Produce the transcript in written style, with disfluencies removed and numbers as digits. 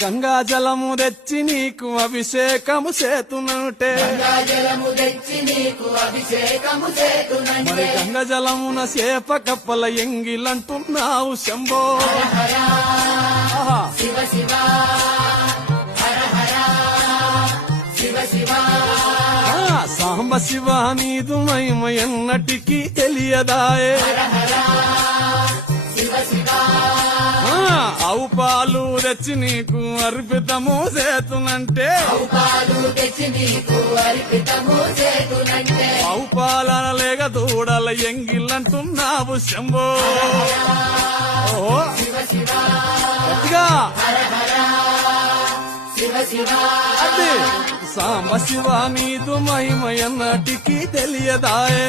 గంగా జలము తెచ్చి నీకు అభిషేకము చేతునంటే మరి గంగా జలమున చేప కప్పల ఎంగిలంటున్నావు శంభో సాంబ శివ నీదు మహిమ ఎన్నటికీ తెలియదాయే ఆవు పాలు తెచ్చి నీకు అర్పితము చేతునంటే ఆవు పాలన లేక దూడల ఎంగిల్లంటున్నావు శంభో గట్టిగా అది సాంబ శివ నీదు మహిమ ఎన్నటికీ తెలియదాయే